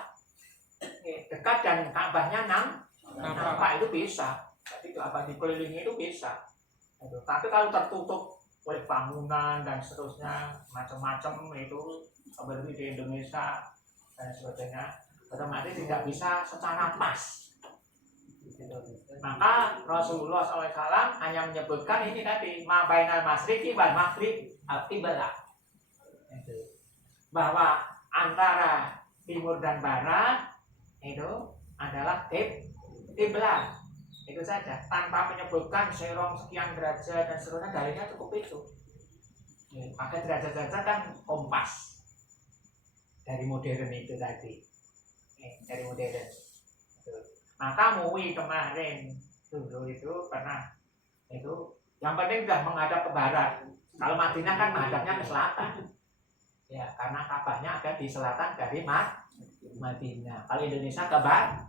dan Ka'bahnya nampak itu bisa. Jadi Ka'bah dikelilingi itu bisa. Tapi kalau tertutup oleh bangunan dan seterusnya macam-macam itu seperti di Indonesia dan sebagainya, otomatis tidak bisa secara pas. Maka Rasulullah SAW hanya menyebutkan ini tadi ma bainal masyriqi wal maghrib al-qiblah, bahwa antara timur dan barat itu adalah kiblat. Itu saja, tanpa menyebutkan serong sekian derajat dan seterusnya, dalilnya cukup itu. Maka derajat-derajat kan kompas dari modern itu tadi, dari modern. Maka MUI kemarin dulu itu pernah itu yang penting sudah menghadap ke barat. Kalau Madinah kan menghadapnya ke selatan. Ya, karena Ka'bahnya ada di selatan dari Madinah. Kalau Indonesia ke barat.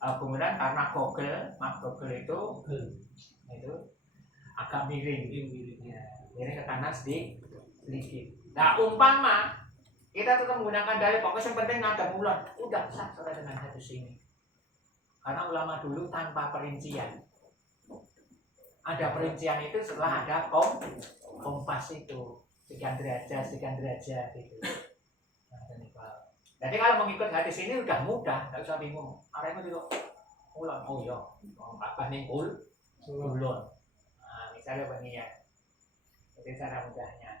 Kemudian karena Google itu agak miring, ya, miring ke kanan sedikit. Nah, umpama kita tetap menggunakan dalil pokoknya yang penting ada bulan, udah sah sesuai dengan hadis ini. Karena ulama dulu tanpa perincian. Ada perincian itu setelah ada kompas itu sekian derajat gitu. Jadi kalau mengikut hadis ini udah mudah, nggak usah bingung. Arahnya itu ulang, oh iya, Ka'bah ning ulun. Nah, misalnya begini ya. Jadi cara mudahnya.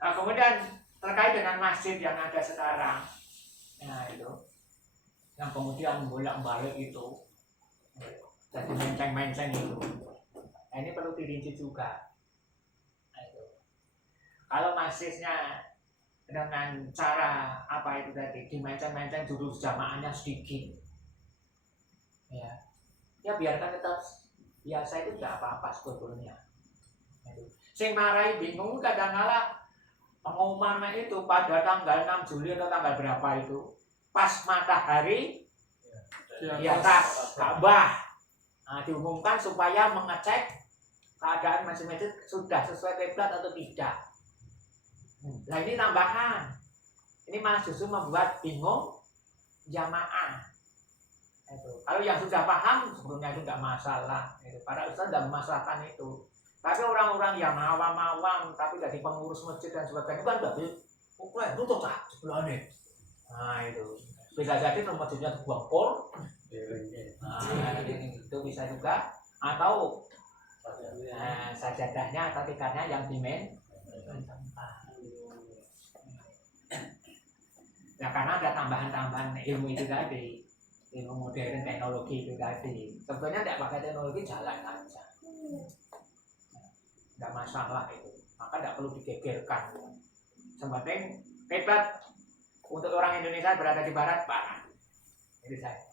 Nah, kemudian terkait dengan masjid yang ada sekarang, nah itu, yang kemudian bolak-balik itu, jadi menceng-menceng itu, nah, ini perlu dirinci juga. Nah, itu. Kalau masjidnya dengan cara apa itu tadi, dimenceng-menceng dulu jamaahnya sedikit, ya biarkan tetap biasa, itu tidak apa-apa sebetulnya. Sing marai bingung kadang-kala pengumuman itu pada tanggal 6 Juli atau tanggal berapa itu, pas matahari di atas Ka'bah, nah, diumumkan supaya mengecek keadaan masing-masing sudah sesuai kiblat atau tidak. Nah, ini tambahan, ini malah justru membuat bingung jamaah. Kalau yang sudah paham sebelumnya itu tidak masalah, para ustaz tidak memasalahkan itu. Tapi orang-orang yang awam-awam tapi dari pengurus masjid dan sebagainya kan tidak bisa tutup tak sebelahnya. Nah, itu bisa jadi masjidnya dibuang pol. Nah, itu bisa juga, atau sajadahnya atau tiketnya yang dimen. Ya, karena ada tambahan-tambahan ilmu itu tadi, ilmu modern, teknologi itu tadi. Sebetulnya tidak pakai teknologi, jalan aja, tidak masalah itu. Maka tidak perlu digegerkan. Sebenarnya kiblat untuk orang Indonesia berada di barat. Itu saja,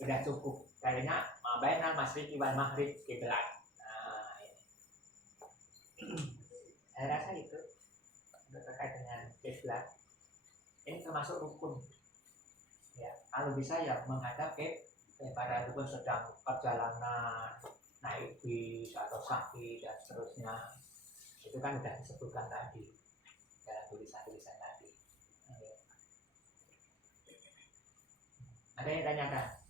sudah cukup. Kayaknya mabainal masyriqi wal maghrib kiblat. Nah, ini. Saya rasa itu untuk terkait dengan kiblat. Ini termasuk rukun. Ya, kalau bisa ya menghadap ke para rukun sedang perjalanan, naik bis atau sakit dan seterusnya. Itu kan sudah disebutkan tadi dalam tulisan-tulisan tadi. Ada yang tanyakan?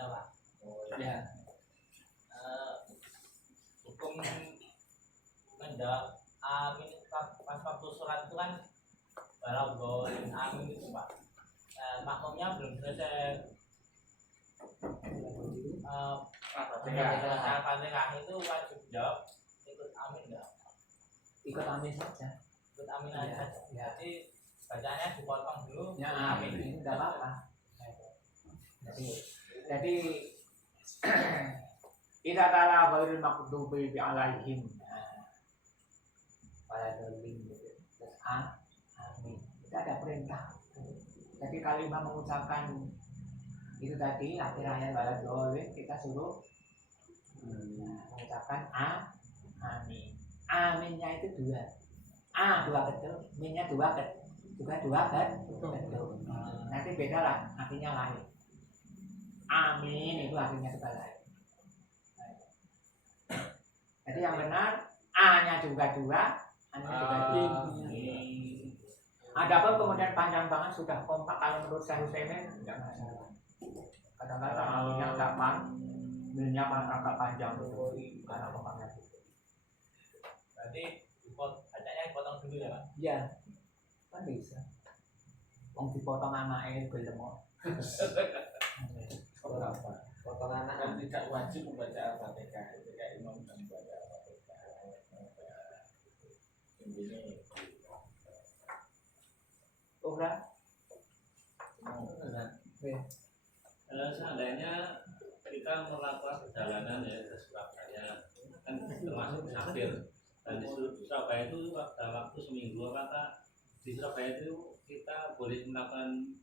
Ya Pak. Ya. Hukum mendak amin pas waktu sholat itu kan kalau boleh amin itu Pak. Makmumnya belum selesai Baca Al-Fatihah itu wajib jawab ikut amin enggak? Ikut amin saja. Ikut amin aja Iya, saja. iya. Jadi bacanya dipotong dulu. Ya, amin. ini enggak apa-apa. Jadi tidak taala ghairil maghdubi alaihim. Pada dolim terus amin. Itu ada perintah. Jadi kalimat mengucapkan itu tadi akhir ayat pada dolim kita suruh mengucapkan amin. Aminnya itu dua. Dua kedua, minnya dua kedua, juga dua kedua. Nanti beda lah, artinya lain. Amin itu artinya sebalik. Jadi yang benar A-nya juga dua, A-nya juga dua. Adapun kemudian panjang banget sudah kompak kalau menurut saya Husaimin tidak masalah. Kadang-kadang aminnya agak minnya agak panjang karena kompaknya. Berarti bacanya dipotong dulu ya Pak? Iya, kan bisa. Wong dipotong anaknya gelem kok. Potong anak Kan tidak wajib membaca Al-Fatihah ketika imam sedang membaca Al-Fatihah. Ini Seandainya kita melakukan perjalanan ya ke Surabaya, kan termasuk musafir, dan di Surabaya itu dalam waktu seminggu, apakah di Surabaya itu kita boleh melakukan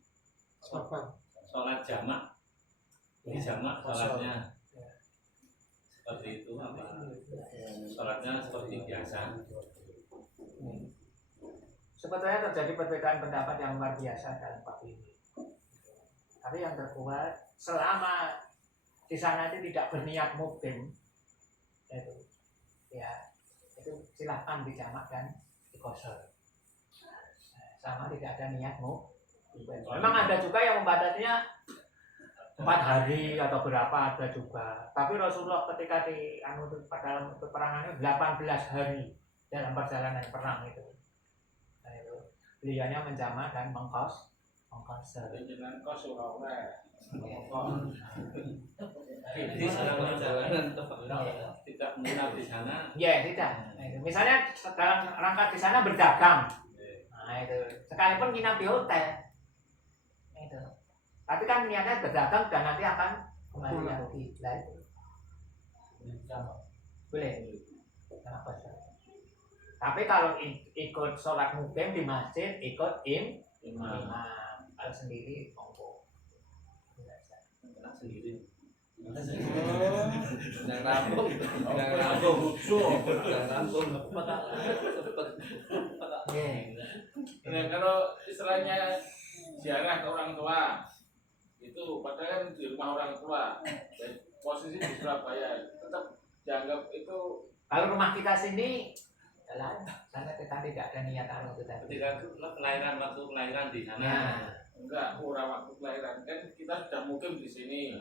sholat jamak, di jamak sholatnya seperti itu, apa sholatnya seperti biasa? Sebetulnya terjadi perbedaan pendapat yang luar biasa dalam bab ini. Tapi yang terkuat selama di sana itu tidak berniat mukim, itu ya itu silahkan dijamak dan dikosor. Sama tidak ada niat mukim. Memang ada juga yang membatasinya 4 hari atau berapa ada juga. Tapi Rasulullah ketika di pada peperangan itu 18 hari dalam perjalanan perang itu. Nah, itu beliaunya menjamak dan mengkosor. dengan kos ora. Jadi selama perjalanan tidak menginap di sana. Ya tidak. Nah, itu. Misalnya dalam rangka di sana berdagang. Nah itu. Sekalipun nginap di hotel. Nah, itu. Tapi kan niatnya berdagang dan nanti akan kembali lagi. Nah, itu. Boleh. Kenapa sih? Tapi kalau ikut sholat mukim di masjid, ikut imam. Kalau sendiri monggo. Sendiri. yang rampung Nah, kalau istilahnya ziarah ke orang tua itu padahal kan di rumah orang tua, dan posisi di Surabaya tetap dianggap itu. Kalau rumah kita sini, jalan, sana kita tidak ada niat itu tadi. Ketika kelahiran, waktu kelahiran di sana. Nah, Enggak, waktu kelahiran kan kita sudah mukim di sini,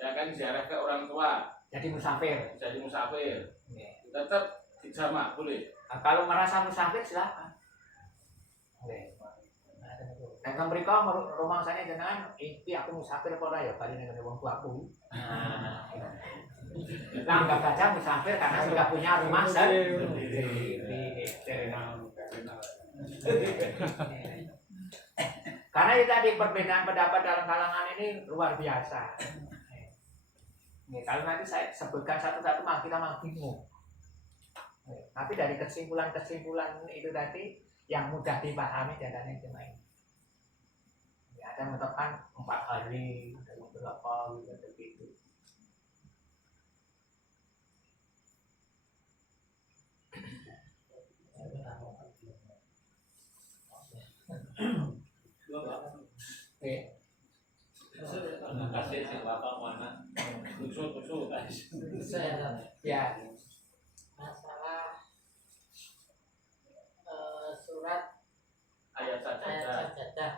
ya kan ziarah ke orang tua, jadi musafir. jadi musafir, Ya. tetap dijamak boleh. Nah, kalau merasa musafir silakan. Boleh. Dan mereka rumah saya jenengan, iki aku musafir kok ya bali ning wong tuaku. Nah, nah anggap saja musafir karena sudah punya rumah sendiri. Karena itu tadi perbedaan pendapat dalam kalangan ini luar biasa. Kalau nanti saya sebutkan satu-satu kita malah bingung. Tapi dari kesimpulan-kesimpulan itu tadi yang mudah dipahami jalannya cuma ini. Ada yang menetapkan 4 hari, ada beberapa gitu. Terima kasih si Bapak mana? Tusuk guys. Ya, masalah surat Ayat saja. sajadah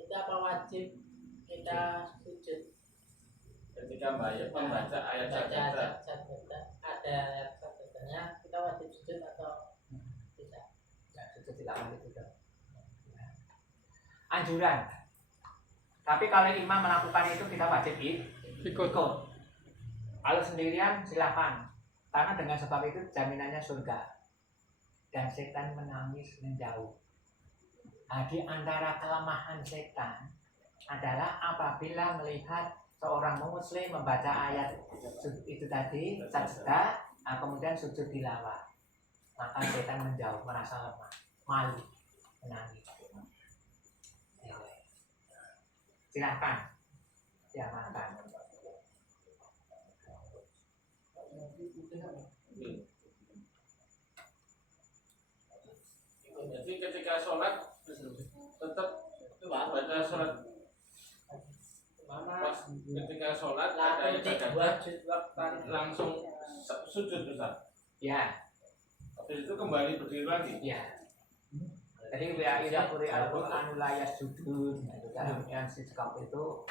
itu apa wajib kita sujud Ketika membaca ayat saja, ada ayat sajadahnya kita wajib sujud atau tidak? itu tidak wajib juga. Anjuran. Tapi kalau imam melakukan itu kita wajib Ikut. Kalau sendirian silakan. Karena dengan sebab itu jaminannya surga. Dan setan menangis menjauh. Nah, di antara kelemahan setan adalah apabila melihat seorang muslim membaca ayat itu tadi, sajdah, kemudian sujud tilawah, maka setan menjauh, merasa lemah, malu, menangis. Silakan, diamankan. Jadi ketika sholat tetap baca sholat. Pas ketika sholat ada ibadah langsung sujud besar. Ya. Habis itu kembali berdiri lagi. Ya. Jadi ida quri al-Qur'anu la yasjudun. Itu dalam yang sikap itu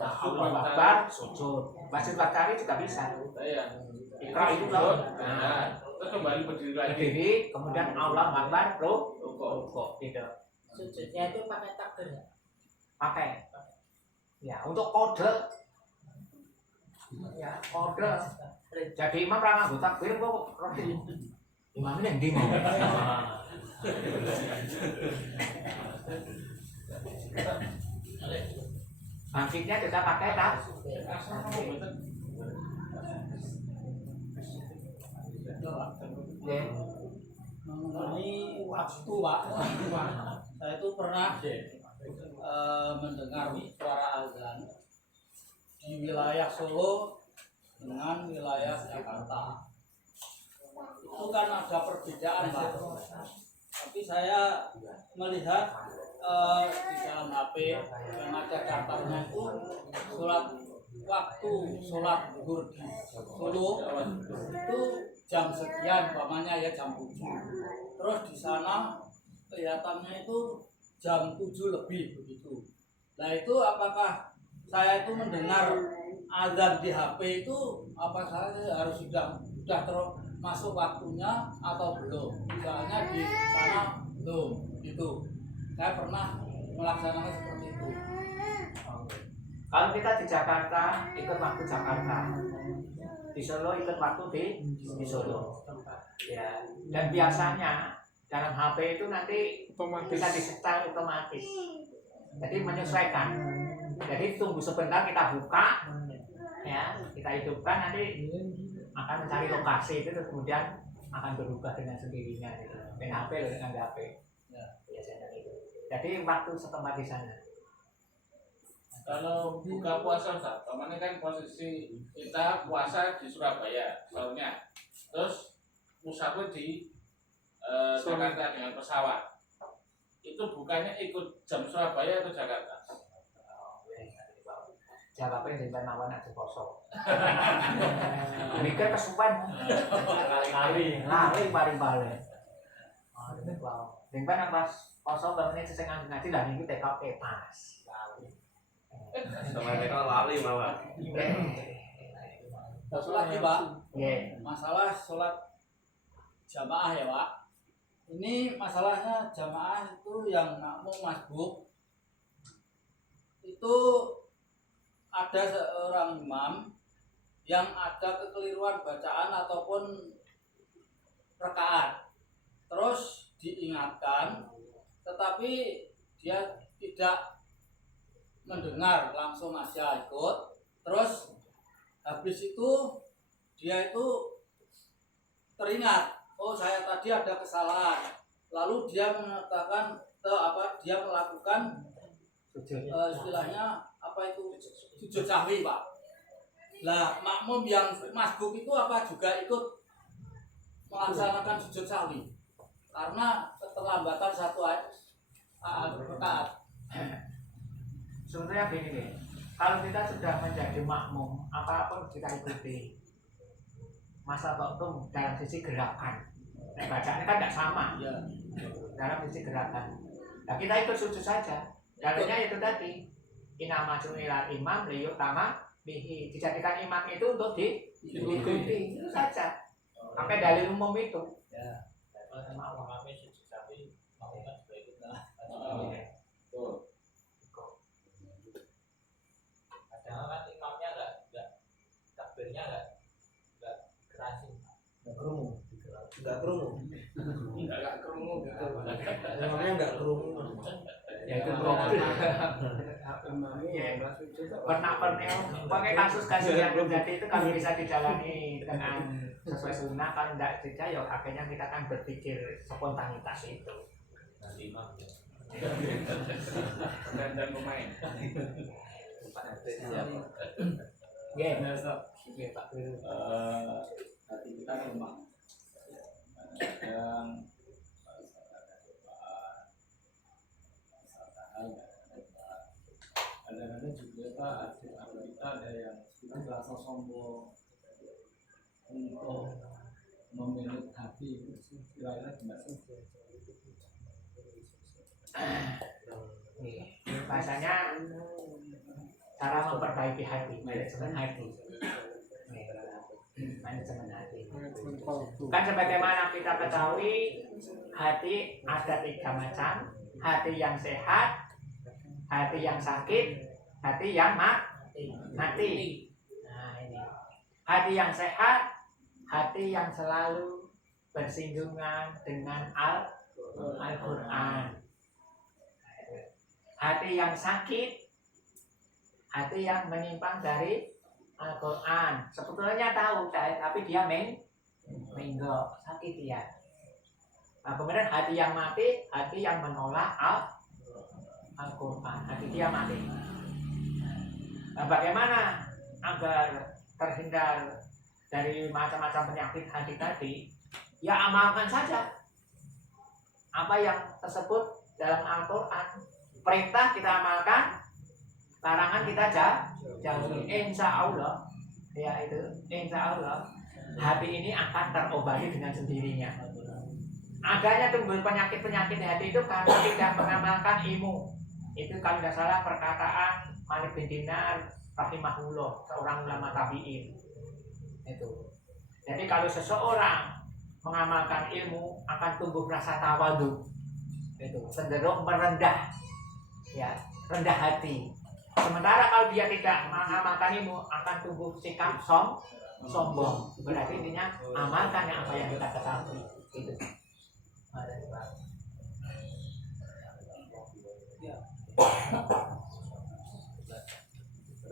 Allah Akbar sujud. Masjid Bakari juga bisa. Iya. Ikra itu loh. Nah, terus kembali berdiri lagi. Berdiri, kemudian Allah Akbar rukuk gitu. Sujudnya itu pakai takbir ya? Pakai. Ya, untuk kode. Ya, kode. Jadi imam ra nganggo takbir kok roti. Imam ini yang ndi mau. Bangkitnya kita pakai takbir. Mengenai waktu Pak, saya itu pernah mendengar suara azan di wilayah Solo dengan wilayah Jakarta. Itu kan ada perbedaan Pak. Tapi saya melihat di dalam HP yang ada daftarnya itu waktu sholat zuhur di Solo itu jam sekian, umpamanya ya jam 7. Terus di sana kelihatannya itu jam 7 lebih begitu. Nah itu apakah saya itu mendengar azan di HP itu apa saya harus sudah masuk waktunya atau belum? Misalnya di sana belum gitu. Saya pernah melaksanakan seperti itu. Kalau kita di Jakarta ikut waktu Jakarta, di Solo ikut waktu di Solo. Ya, dan biasanya dalam HP itu nanti bisa disetel otomatis. Jadi menyesuaikan. Jadi tunggu sebentar kita buka, ya kita hidupkan nanti akan mencari lokasi itu kemudian akan berubah dengan sendirinya. Gitu. Dengan HP loh dengan HP. Biasanya itu. Jadi waktu setempat di sana. Kalau buka puasa Ustaz, kemarin kan posisi kita puasa di Surabaya, sahurnya. Terus musafir di Jakarta dengan pesawat. Itu bukannya ikut jam Surabaya atau Jakarta? Jawabnya di mawon aja poso. Mikir kesuwen. Lali paling balik. Ning ben pas poso bangane sing ngaji lah niku TKP pas. Sama kita lali malah. Terus lagi Pak, Nggih. masalah sholat jamaah ya Pak. Ini masalahnya jamaah itu yang makmum masbuk itu ada seorang imam yang ada kekeliruan bacaan ataupun rakaat. Terus diingatkan, tetapi dia tidak mendengar, langsung aja ikut. Terus habis itu dia itu teringat, oh saya tadi ada kesalahan. Lalu dia mengatakan dia melakukan istilahnya apa itu sujud sahwi Pak. Lah makmum yang masbuk itu apa juga ikut melaksanakan sujud sahwi karena keterlambatan satu rakaat. Sebenarnya begini nih, kalau kita sudah menjadi makmum, apapun kita ikuti. Masa waktu dalam sisi gerakan, bacaannya kan tidak sama. Ya. Dalam sisi gerakan. Nah kita ikut sujud saja. Dalilnya itu tadi, inama junilal imam liyuk tama bihi. Dijadikan imam itu untuk diikuti. Itu saja. Sampai dalil umum itu. Ya. Kalau kami sujud sapi, mau kan juga ikut lah. Tuh. Padahal kan imamnya nggak Nggak kerungu. Nggak kerungu. Enggak kerungu gitu. Namanya nggak kerungu. Ya itu pernah pakai kasus-kasus yang terjadi itu kalau bisa dijalani dengan sesuai sunnah, kalau tidak ya akhirnya kita kan berpikir spontanitas itu. Dan pemain. Pak Guru. Hati kita memang kadang kadang-kadang juga kita ada yang kita merasa sombong untuk memiliki hati kira-kira gimana sih? Bahasanya cara memperbaiki hati, manajemen hati. Manajemen hati. Kan sebagaimana kita ketahui, hati ada 3 macam: hati yang sehat, hati yang sakit, hati yang mati. Nah ini hati yang sehat, hati yang selalu bersinggungan dengan Al-Quran. Hati yang sakit, hati yang menyimpang dari Al-Quran. Sebetulnya tahu, tapi dia menggok, sakit dia. Nah, kemudian hati yang mati, hati yang menolak Al-Quran, hati dia mati. Nah, bagaimana agar terhindar dari macam-macam penyakit hati tadi? Ya amalkan saja apa yang tersebut dalam Al-Quran. Perintah kita amalkan, larangan kita jauhi. Insya Allah, ya itu, insya Allah hati ini akan terobati dengan sendirinya. Adanya timbul penyakit-penyakit di hati itu karena tidak mengamalkan ilmu. Itu kalau tidak salah perkataan Malik bin Dinar rahimahullah, seorang ulama tabi'in. Itu. Jadi kalau seseorang mengamalkan ilmu akan tumbuh rasa tawadu. Itu cenderung merendah. Ya, rendah hati. Sementara kalau dia tidak mengamalkan ilmu akan tumbuh sikap sombong. Berarti intinya amalkan apa yang kita ketahui. Itu.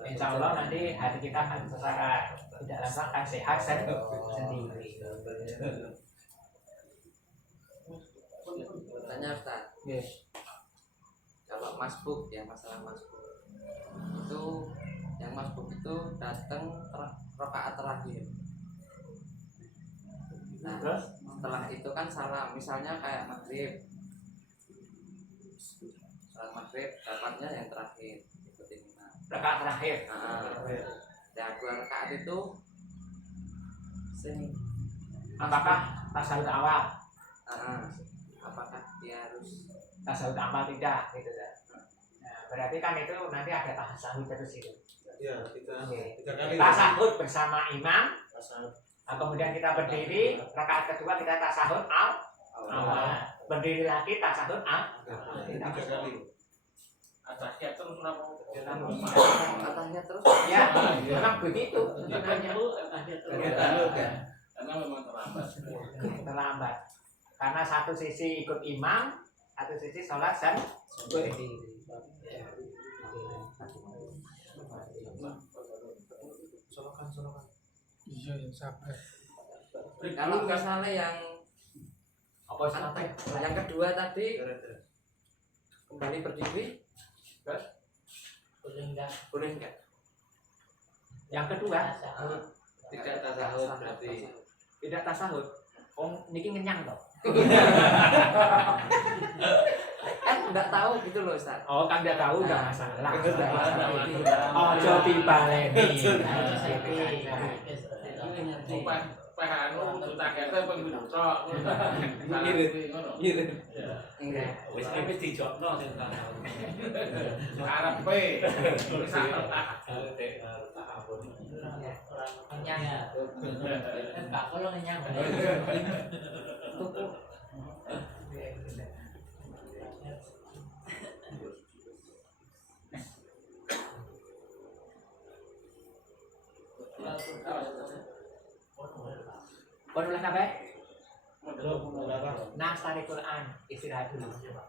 Insya Allah nanti hati kita akan secara tidak langsung akan sehat sendiri. Tanya Ustaz. Yes. Kalau masbuk ya, masalah masbuk itu, yang masbuk itu datang rakaat terakhir. Nah, setelah itu kan salam, misalnya kayak maghrib, salat maghrib dapatnya yang terakhir, ikutin imam. Rakaat terakhir. Ya 2 rakaat itu Apakah tasawuf awal? apakah dia harus Tasawuf awal tidak, gitu kan? Nah, berarti kan itu nanti ada tasawuf terus itu. Ya, kita 3 kali. Tasawuf bersama imam. Tasawuf. Nah, kemudian kita berdiri, rakaat kedua kita tasawuf awal. Berdiri lagi tasawuf awal. 3 kali. Atahiyat terus apa? katanya terus? Ya, memang begitu. Karena memang terlambat. Terlambat. Karena satu sisi ikut imam, satu sisi sholat sendiri. Solokan. Iya yang sabar. Kalau misalnya yang Apa sampai? yang kedua tadi kembali berdiri, boleh enggak? Yang kedua Tidak tasahud berarti. tidak tasawuf. Niki ngenyang toh. Kan enggak tahu gitu loh Ustaz. Oh, kan dia tahu udah masalah. Oh, coba baleni. Pahanu tutakete pembicara. Enggak. Wis wis dijokno sing tak. Karepe. Kenyang ya. Enggak kalau kenyang. Baru sampai Belum, udah apa? Nas tarik Quran istirahat dulu coba.